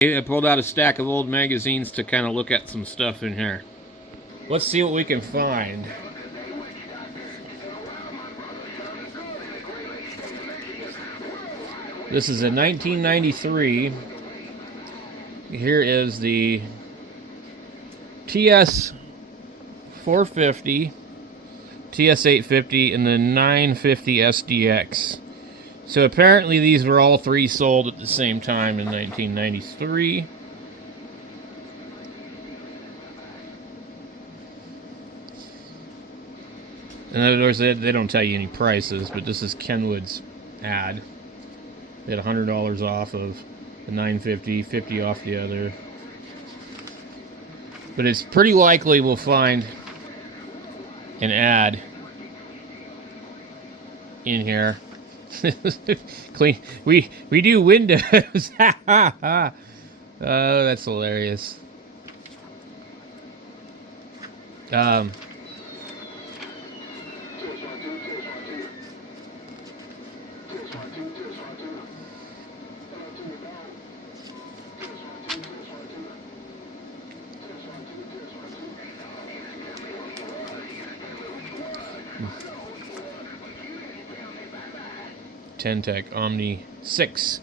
I pulled out a stack of old magazines to kind of look at some stuff in here. Let's see what we can find. This is a 1993. Here is the TS 450, TS 850, and the 950 SDX. So apparently these were all three sold at the same time in 1993. In other words, they don't tell you any prices, but this is Kenwood's ad. They had $100 off of the 950, 50 off the other. But it's pretty likely we'll find an ad in here. Clean. We do windows. Oh, that's hilarious. 10-Tech Omni 6.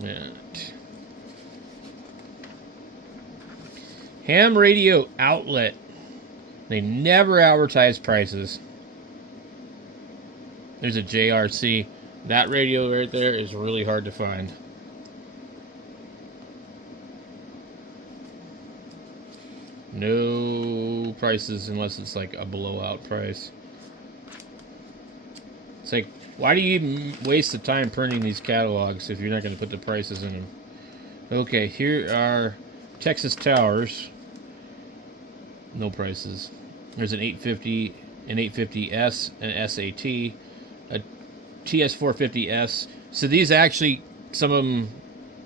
Right. Ham radio outlet. They never advertise prices. There's a JRC. That radio right there is really hard to find. No prices unless it's like a blowout price. It's like, why do you even waste the time printing these catalogs if you're not going to put the prices in them? Okay, here are Texas Towers. No prices. There's an 850, an 850S, an SAT, a TS450S. So these actually, some of them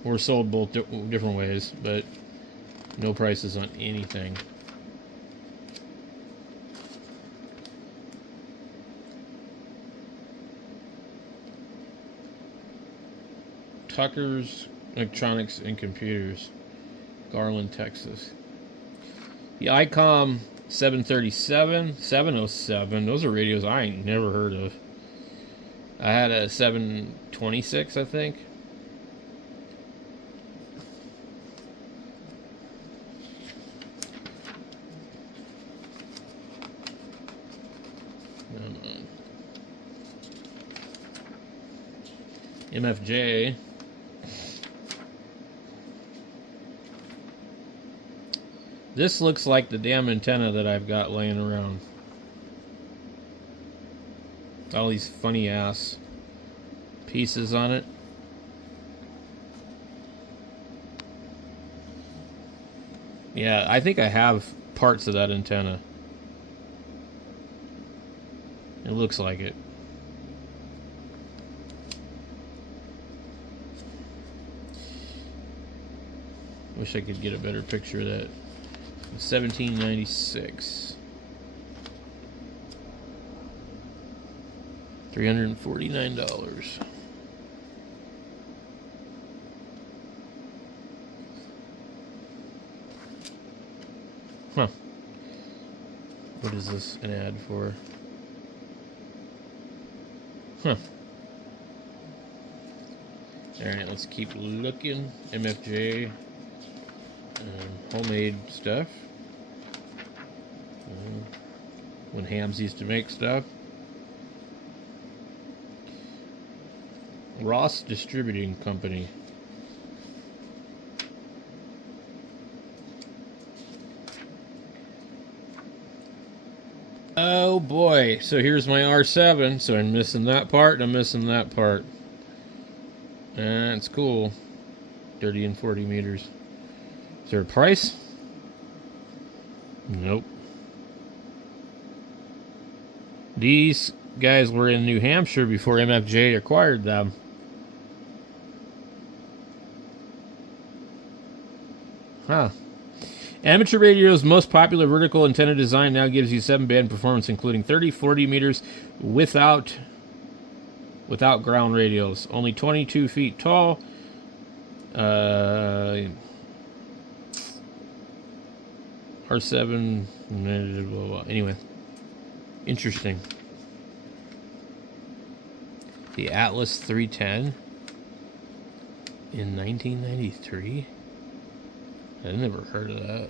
were sold both different ways, but no prices on anything. Tucker's Electronics and Computers, Garland, Texas. The ICOM 737, 707, those are radios I ain't never heard of. I had a 726, I think. MFJ. This looks like the damn antenna that I've got laying around. All these funny ass pieces on it. Yeah, I think I have parts of that antenna. It looks like it. Wish I could get a better picture of that. 1796. $349. Huh. What is this an ad for? Huh. Alright, let's keep looking. MFJ. Homemade stuff. When Hams used to make stuff. Ross Distributing Company. Oh boy, so here's my R7, so I'm missing that part and I'm missing that part. That's cool. 30 and 40 meters. Is there a price? Nope. These guys were in New Hampshire before MFJ acquired them. Huh. Amateur radio's most popular vertical antenna design now gives you 7-band performance, including 30, 40 meters without ground radios. Only 22 feet tall. R7. Blah, blah, blah. Anyway, interesting. The Atlas 310 in 1993. I never heard of that.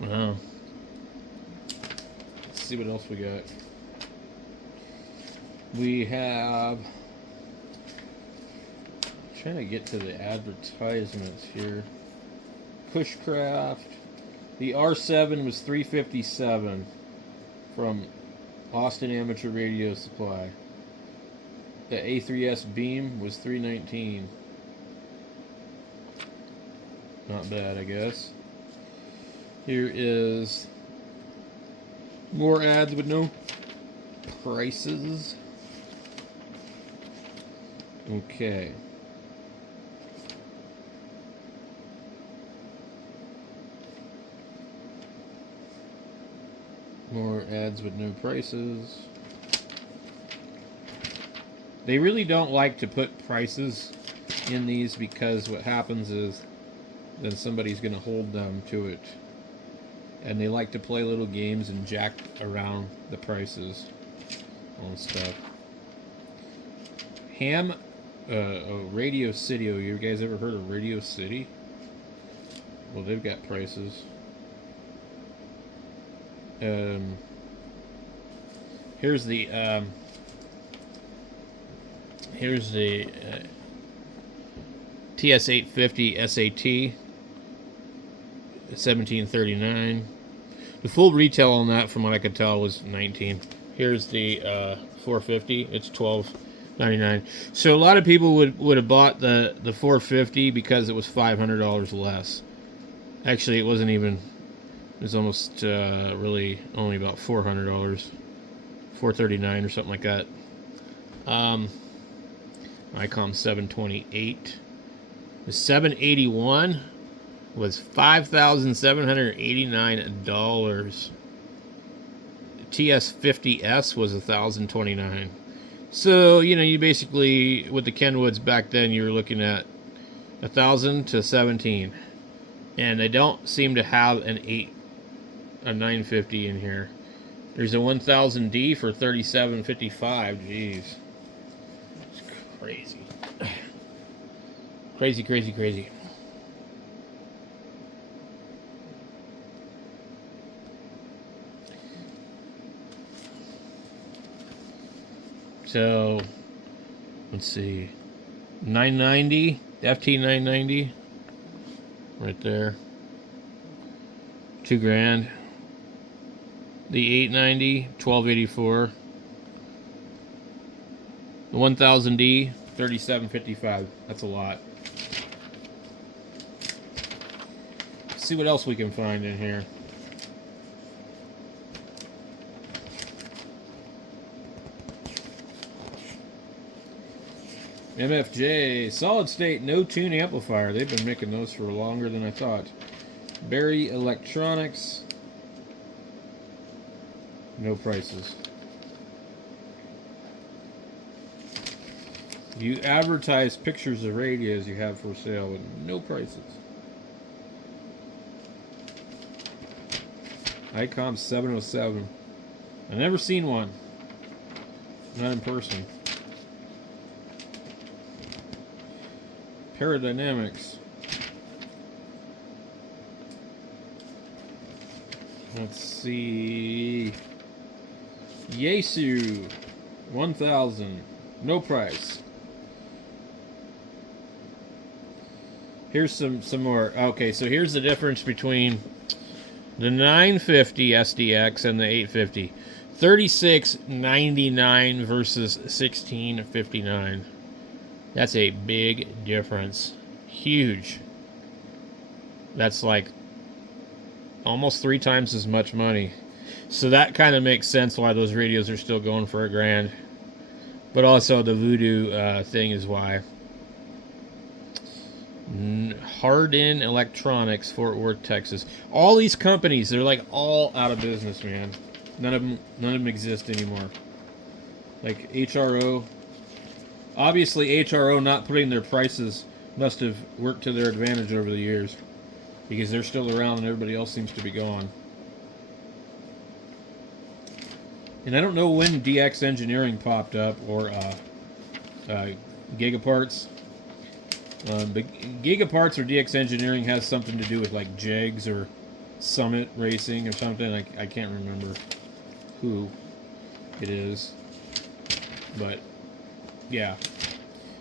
Wow. Let's see what else we got. We have. Trying to get to the advertisements here. Pushcraft. The R7 was $357 from Austin Amateur Radio Supply. The A3S Beam was $319. Not bad, I guess. Here is more ads with no prices. Okay. More ads with no prices. They really don't like to put prices in these because what happens is then somebody's going to hold them to it. And they like to play little games and jack around the prices on stuff. Radio City. Oh, you guys ever heard of Radio City? Well, they've got prices. Here's the TS850 SAT, $17.39. The full retail on that, from what I could tell, was $19. Here's the 450. It's $12.99. So a lot of people would have bought the 450 because it was $500 less. Actually, it wasn't even. It was almost really only about $400, $439 or something like that. ICOM 728. The 781 was $5,789. TS50S was $1,029. So you basically, with the Kenwoods back then, you were looking at $1,000 to $17, and they don't seem to have a 950 in here. There's a 1000D for $37.55. Jeez, it's crazy, crazy. So let's see, 990, FT 990, right there, $2,000. The 890, $12.84. The 1000D, $37.55. That's a lot. Let's see what else we can find in here. MFJ, solid state, no tune amplifier. They've been making those for longer than I thought. Berry Electronics. No prices. You advertise pictures of radios you have for sale with no prices. ICOM 707. I've never seen one. Not in person. Paradynamics. Let's see. Yaesu 1000. No price. Here's some more. Okay, so here's the difference between the 950 SDX and the 850. $36.99 versus $16.59. That's a big difference. Huge. That's like almost 3 times as much money. So that kind of makes sense why those radios are still going for $1,000. But also the Voodoo thing is why. Hardin Electronics, Fort Worth, Texas. All these companies, they're like all out of business, man. None of them exist anymore. Like HRO, Obviously, HRO not putting their prices must have worked to their advantage over the years, because they're still around and everybody else seems to be gone. And I don't know when DX Engineering popped up, or Gigaparts. But Gigaparts or DX Engineering has something to do with like JEGS or Summit Racing or something. I can't remember who it is. But, yeah.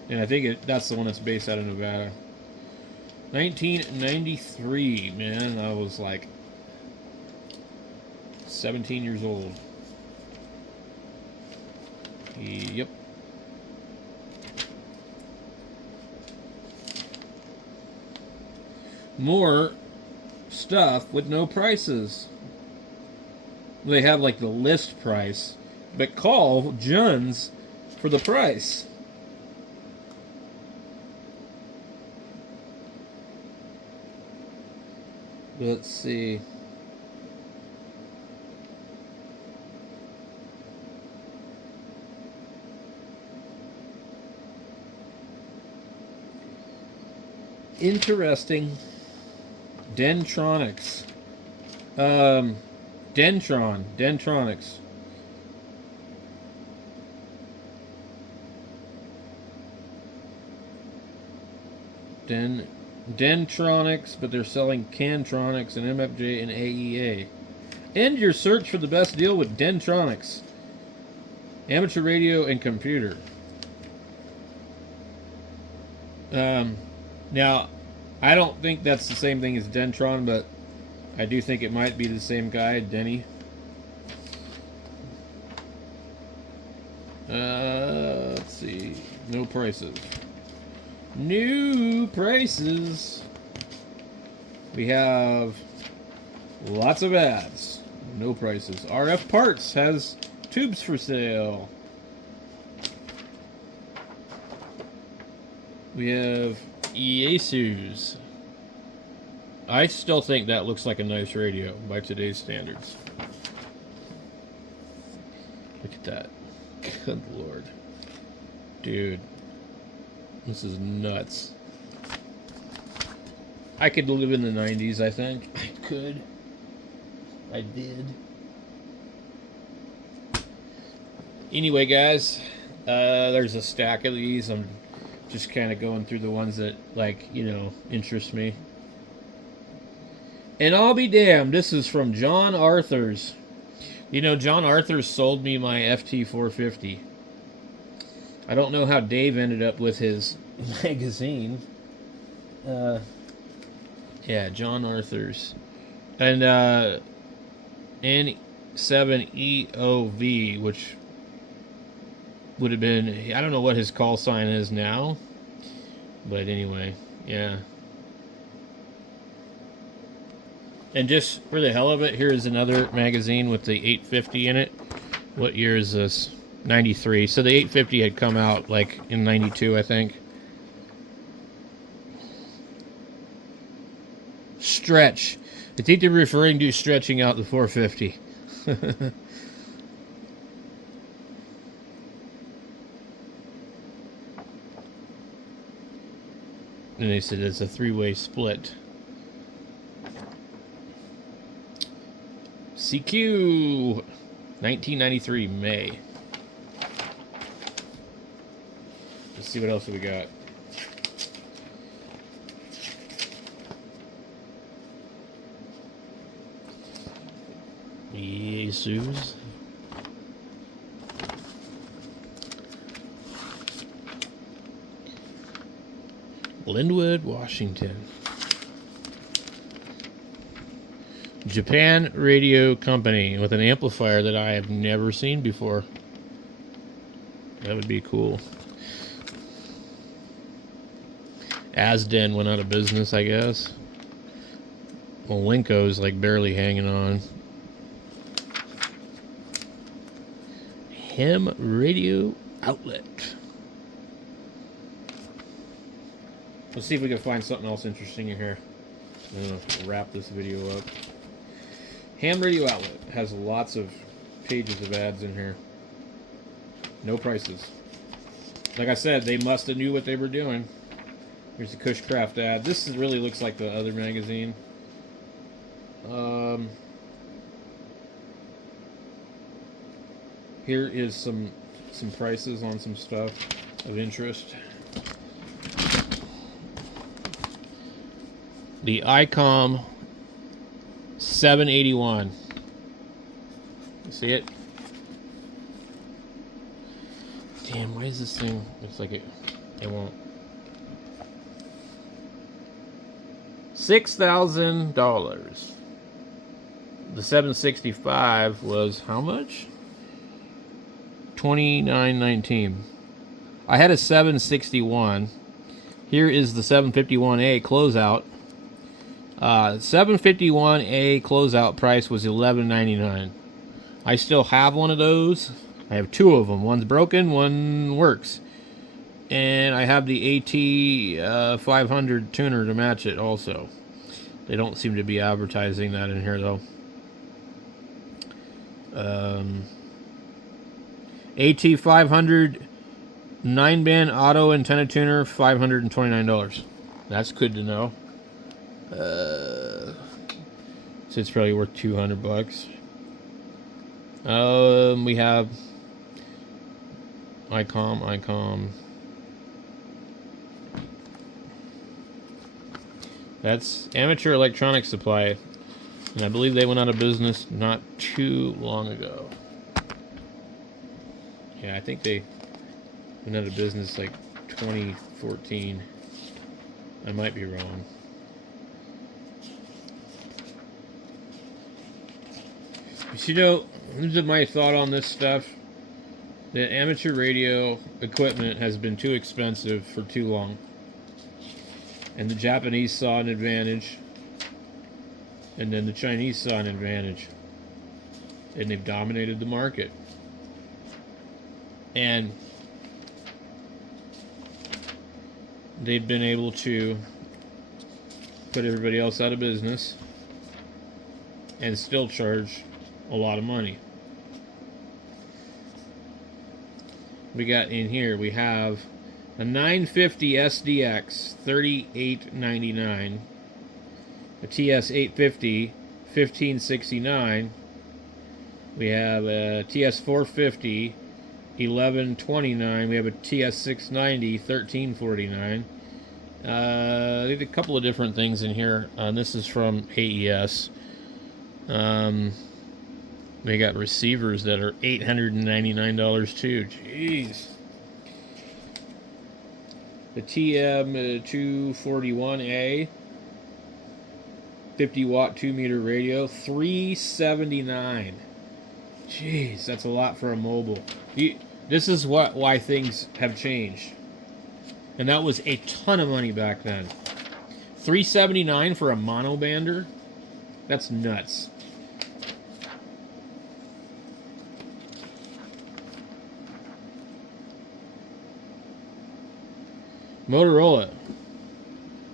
And I think that's the one that's based out of Nevada. 1993, man. I was like 17 years old. Yep. More stuff with no prices. They have like the list price, but call Juns for the price. Let's see. Interesting. Dentronics. Dentronics. Dentronics, but they're selling Cantronics and MFJ and AEA. End your search for the best deal with Dentronics. Amateur radio and computer. Now, I don't think that's the same thing as Dentron, but I do think it might be the same guy, Denny. Let's see. No prices. New prices. We have lots of ads. No prices. RF Parts has tubes for sale. We have Yaesu's. I still think that looks like a nice radio by today's standards. Look at that. Good lord. Dude. This is nuts. I could live in the 90s, I think. I could. I did. Anyway, guys, there's a stack of these. I'm just kind of going through the ones that, like, you know, interest me. And I'll be damned, this is from John Arthurs. You know, John Arthurs sold me my FT450. I don't know how Dave ended up with his magazine. Yeah, John Arthurs. And N7EOV, which would have been, I don't know what his call sign is now. But anyway, yeah. And just for the hell of it, here's another magazine with the 850 in it. What year is this? 93. So the 850 had come out like in 92, I think. Stretch. I think they're referring to stretching out the 450. And they said it's a three-way split. CQ 1993 May. Let's see what else we got. Yaesu's. Linwood, Washington. Japan Radio Company with an amplifier that I have never seen before. That would be cool. Asden went out of business, I guess. Well, Winco's like barely hanging on. Ham Radio Outlet. Let's see if we can find something else interesting in here. I'm going to wrap this video up. Ham Radio Outlet has lots of pages of ads in here. No prices. Like I said, they must have knew what they were doing. Here's the Cushcraft ad. This really looks like the other magazine. Here is some prices on some stuff of interest. The ICOM 781. You see it? Damn, why is this thing? It's like it won't. $6,000. The 765 was how much? $29.19. I had a 761. Here is the 751A closeout. 751A closeout price was $11.99. I still have one of those. I have two of them. One's broken, one works. And I have the AT 500 tuner to match it also. They don't seem to be advertising that in here though. AT 500 9-band auto antenna tuner, $529. That's good to know. So it's probably worth $200. We have ICOM. That's Amateur Electronics Supply, and I believe they went out of business not too long ago. Yeah, I think they went out of business like 2014. I might be wrong. But you know, this is my thought on this stuff. The amateur radio equipment has been too expensive for too long. And the Japanese saw an advantage. And then the Chinese saw an advantage. And they've dominated the market. And they've been able to put everybody else out of business and still charge a lot of money. We got in here, we have a 950 SDX, $38.99. A TS 850, $15.69. We have a TS 450, $11.29. We have a TS 690, $13.49. There's a couple of different things in here. This is from AES. They got receivers that are $899 too. Jeez. The TM241A 50-watt 2-meter radio, $379. Jeez, that's a lot for a mobile. This is why things have changed. And that was a ton of money back then. $379 for a monobander? That's nuts. Motorola.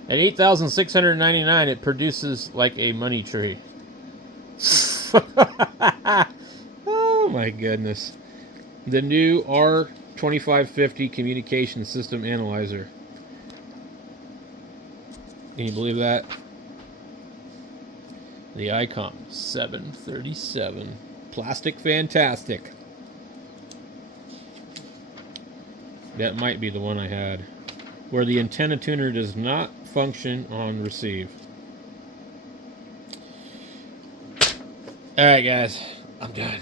At $8,699, it produces like a money tree. Oh my goodness. The new R2550 communication system analyzer. Can you believe that? The ICOM 737. Plastic fantastic. That might be the one I had. Where the antenna tuner does not function on receive. Alright guys, I'm done.